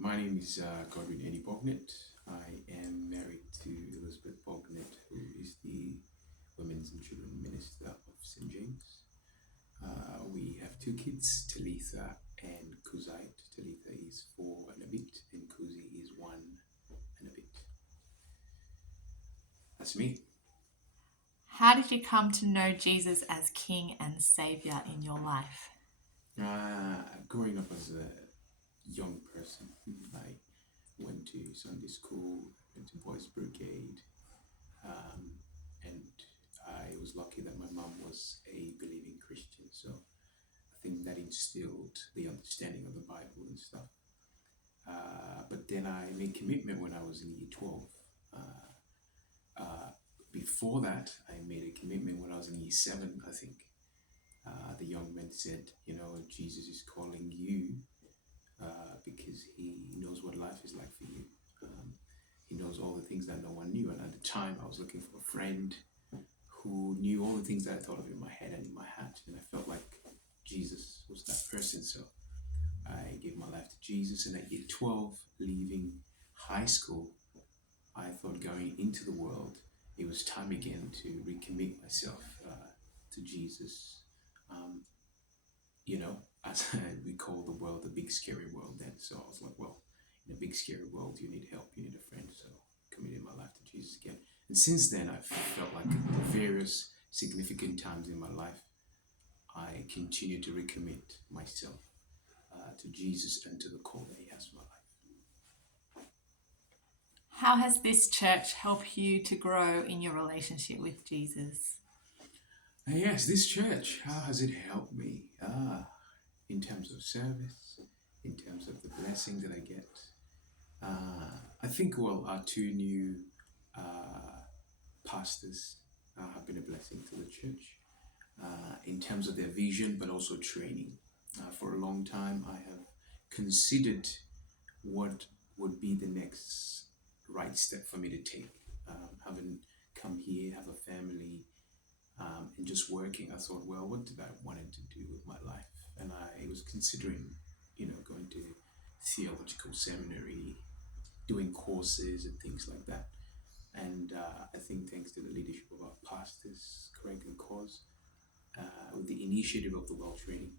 My name is Godwin Eddie Bognet. I am married to Elizabeth Bognet, who is the Women's and Children Minister of St James. We have two kids, Talitha and Kuzite. Talitha is 4 and a bit, and Kuzi is 1 and a bit. That's me. How did you come to know Jesus as King and Savior in your life? Growing up as a young person, I went to Sunday school, went to Boys Brigade, um, and I was lucky that my mom was a believing Christian. So I think that instilled the understanding of the Bible and stuff. But then I made commitment when I was in year 12. Uh, uh, Before that, I made a commitment when I was in year 7, I think. The young man said, Jesus is calling you because he knows what life is like for you. Um, he knows all the things that no one knew. And at the time, I was looking for a friend who knew all the things that I thought of in my head and in my heart. And I felt like Jesus was that person. So I gave my life to Jesus. And at year 12, leaving high school, I thought going into the world, it was time again to recommit myself to Jesus. Um, as we call the world the big scary world then. So I was like, well, in a big scary world, you need help, you need a friend. So committed my life to Jesus again. And since then, I've felt like at various significant times in my life, I continue to recommit myself to Jesus and to the call that He has for my life. How has this church helped you to grow in your relationship with Jesus? And yes, this church, how has it helped me? In terms of service, in terms of the blessing that I get. I think, well, our two new uh, pastors have been a blessing to the church in terms of their vision, but also training. For a long time, I have considered what would be the next right step for me to take. Having come here, have a family, and just working, I thought, well, what did I wanted to do with my life? And I was considering, going to theological seminary, doing courses and things like that. And I think thanks to the leadership of our pastors, Craig and Cause, with the initiative of the well training,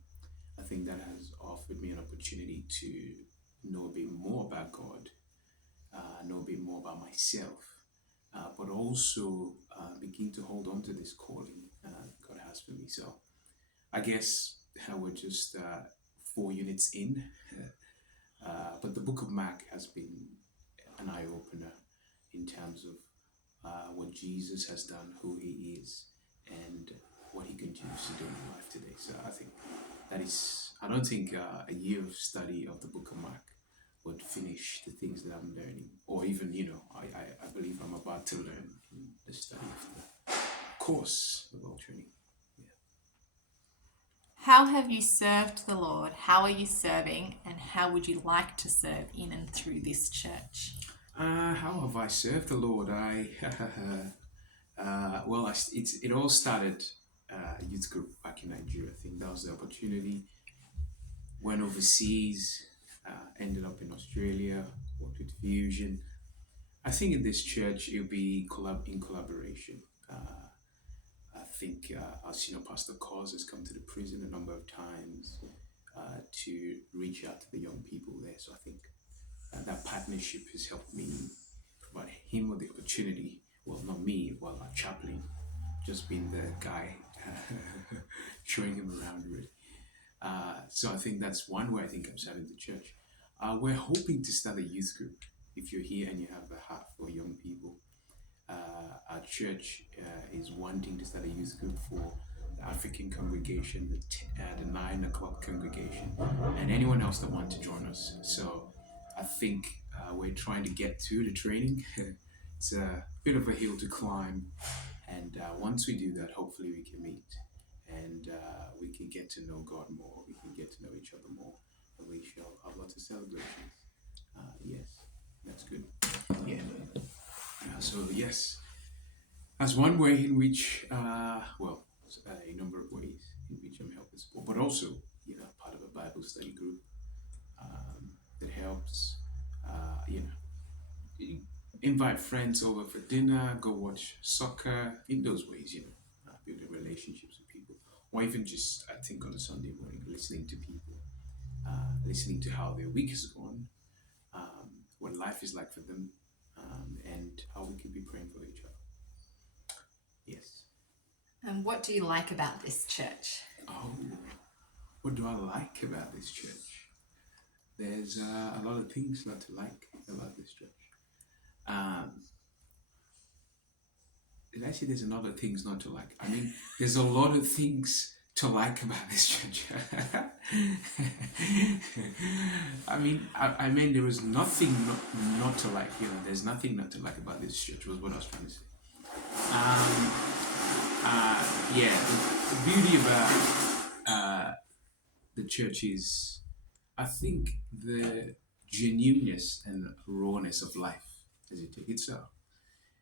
I think that has offered me an opportunity to know a bit more about God, know a bit more about myself, but also begin to hold on to this calling God has for me. So I guess we're just 4 units in, but the book of Mark has been an eye opener in terms of what Jesus has done, who He is, and what He continues to do in my life today. So I think I don't think a year of study of the book of Mark would finish the things that I'm learning, or even, I believe I'm about to learn in the study of the course, the well training. Yeah. How have you served the Lord? How are you serving? And how would you like to serve in and through this church? How have I served the Lord? Well, it all started youth group back in Nigeria. I think that was the opportunity. Went overseas, ended up in Australia, worked with Fusion. I think in this church it'll be in collaboration. I think our senior pastor Cause has come to the prison a number of times to reach out to the young people there. So I think that partnership has helped me provide him with the opportunity. Well, not me, well, our chaplain, just being the guy showing him around really. So I think that's one way I think I'm serving the church. We're hoping to start a youth group. If you're here and you have a heart for young people, our church is wanting to start a youth group for the African congregation, the 9 o'clock congregation, and anyone else that want to join us. So I think we're trying to get through the training. It's a bit of a hill to climb, and once we do that, hopefully we can meet and we can get to know God more. We can get to know each other more, and we shall have lots of celebrations. Yes, that's good. Yeah. So yes, that's one way in which, a number of ways in which I'm helping support, but also, part of a Bible study group that helps. invite friends over for dinner, go watch soccer. In those ways, building relationships with people, or even just I think on a Sunday morning, listening to people, listening to how their week has gone, what life is like for them, and how we could be praying for each other. Yes. And what do you like about this church? Oh, what do I like about this church? There's a lot of things not to like about this church. Um, did I say there's a lot of things not to like? I mean, there's a lot of things to like about this church. I mean, there was nothing not to like. There's nothing not to like about this church. Was what I was trying to say. Um, yeah, the beauty about the church is, I think, the genuineness and rawness of life as it takes itself.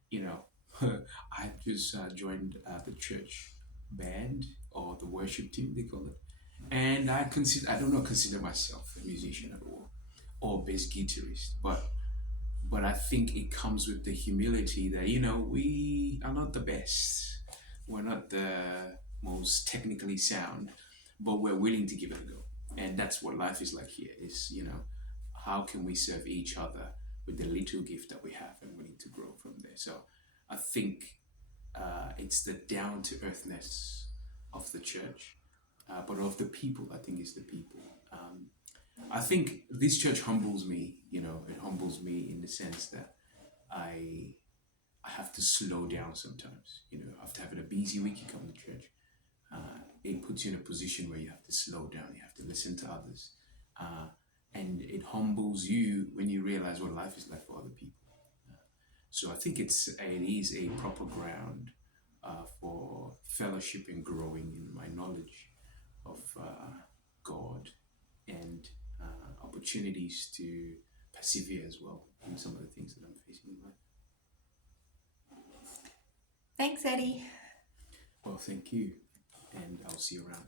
You know, I just joined the church band or the worship team, they call it. And I do not consider myself a musician at all or bass guitarist, but I think it comes with the humility that, we are not the best. We're not the most technically sound, but we're willing to give it a go. And that's what life is like here is, how can we serve each other with the little gift that we have and willing to grow from there. So I think it's the down to earthness of the church, but of the people, I think it's the people. I think this church humbles me, it humbles me in the sense that I I have to slow down sometimes. After having a busy week, you come to church. It puts you in a position where you have to slow down. You have to listen to others, and it humbles you when you realize what life is like for other people. So I think it is a proper ground for fellowship and growing in my knowledge of God and opportunities to persevere as well in some of the things that I'm facing in life. Thanks, Eddie. Well, thank you, and I'll see you around.